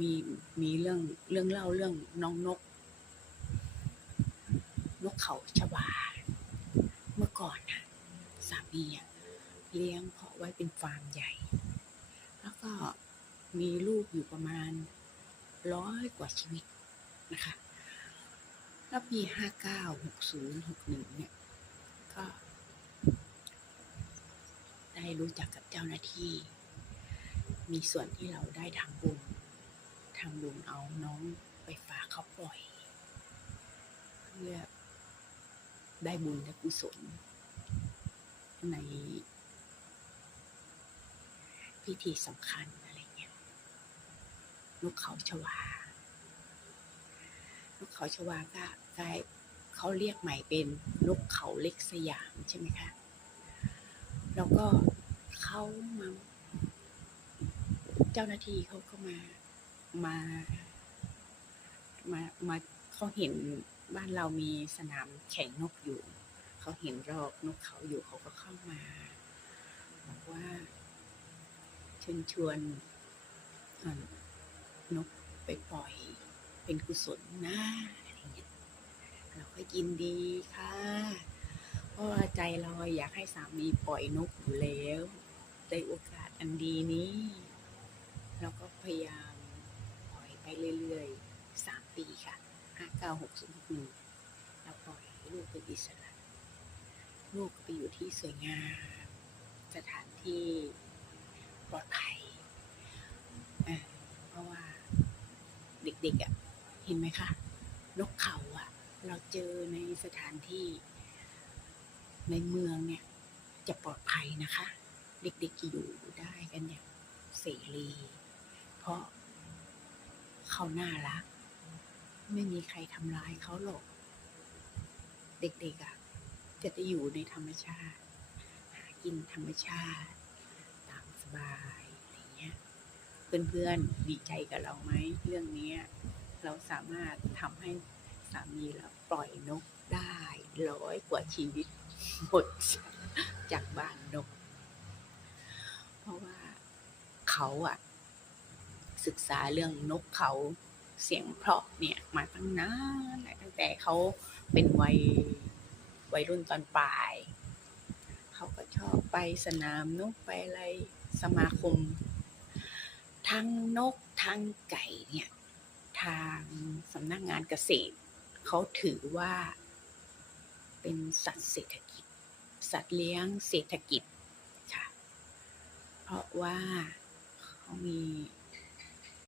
มีมีเรื่องเรื่องเล่าเรื่องน้องนก นกเขาชวาเมื่อก่อนนะสามีอะเลี้ยงเพาะไว้เป็นฟาร์มใหญ่ แล้วก็มีลูกอยู่ประมาณร้อยกว่าชีวิตนะคะ แล้วปีห้าเก้าหกศูนย์หกหนึ่งเนี่ย ก็ ได้รู้จักกับเจ้าหน้าที่ มีส่วนที่เราได้ทำบุญ ทำบุญเอาน้องไปฝากเขาปล่อย เพื่อได้บุญและกุศล ในพิธีสำคัญอะไรเงี้ยนกเขาชวานกเขาชวาก็กลายเขาเรียกใหม่เป็นนกเขาเล็กสยามใช่ไหมคะ แล้วก็เขามาเจ้าหน้าที่เขา มา มามาเขาเห็นบ้านเรามีสนามแข่งนกอยู่ เขาเห็นรอกนกเขาอยู่เขาก็เข้ามาบอกว่าเชิญชวนนกไปปล่อยเป็นกุศลนะอะไรเงี้ยเราก็ยินดีค่ะ เพราะว่าใจเราอยากให้สามีปล่อยนกอยู่แล้วในโอกาสอันดีนี้ เราก็พยายามปล่อยไปเรื่อยๆสามปีค่ะห้าเก้าหกศูนย์หกหนึ่งเราปล่อยให้ลูกเป็นอิสระ ลูกไปอยู่ที่สวยงาม สถานที่ปลอดภัยเพราะว่าเด็กๆอะ เห็นไหมคะ นกเขาอะ เราเจอในสถานที่ ในเมืองเนี่ย จะปลอดภัยนะคะ เด็กๆอยู่ได้กันอย่างเสรี เพราะเขาน่ารัก ไม่มีใครทำร้ายเขาหรอก เด็กๆอะ จะได้อยู่ในธรรมชาติ หากินธรรมชาติ ตามสบายอะไรเงี้ย เพื่อนๆดีใจกับเราไหมเรื่องนี้เราสามารถทำให้สามีเราปล่อยนกได้ร้อยกว่าชีวิตหมดจากบ้านนก เพราะว่าเขาอะศึกษาเรื่องนกเขา เสียงเพราะเนี่ยมาตั้งนานตั้งแต่เขาเป็นวัยวัยรุ่นตอนปลาย เขาก็ชอบไปสนามนกไปอะไรสมาคม ทั้งนกทั้งไก่เนี่ยทางสำนักงานเกษตร เขาถือว่าเป็นสัตว์เศรษฐกิจ สัตว์เลี้ยงเศรษฐกิจค่ะเพราะว่าเขามี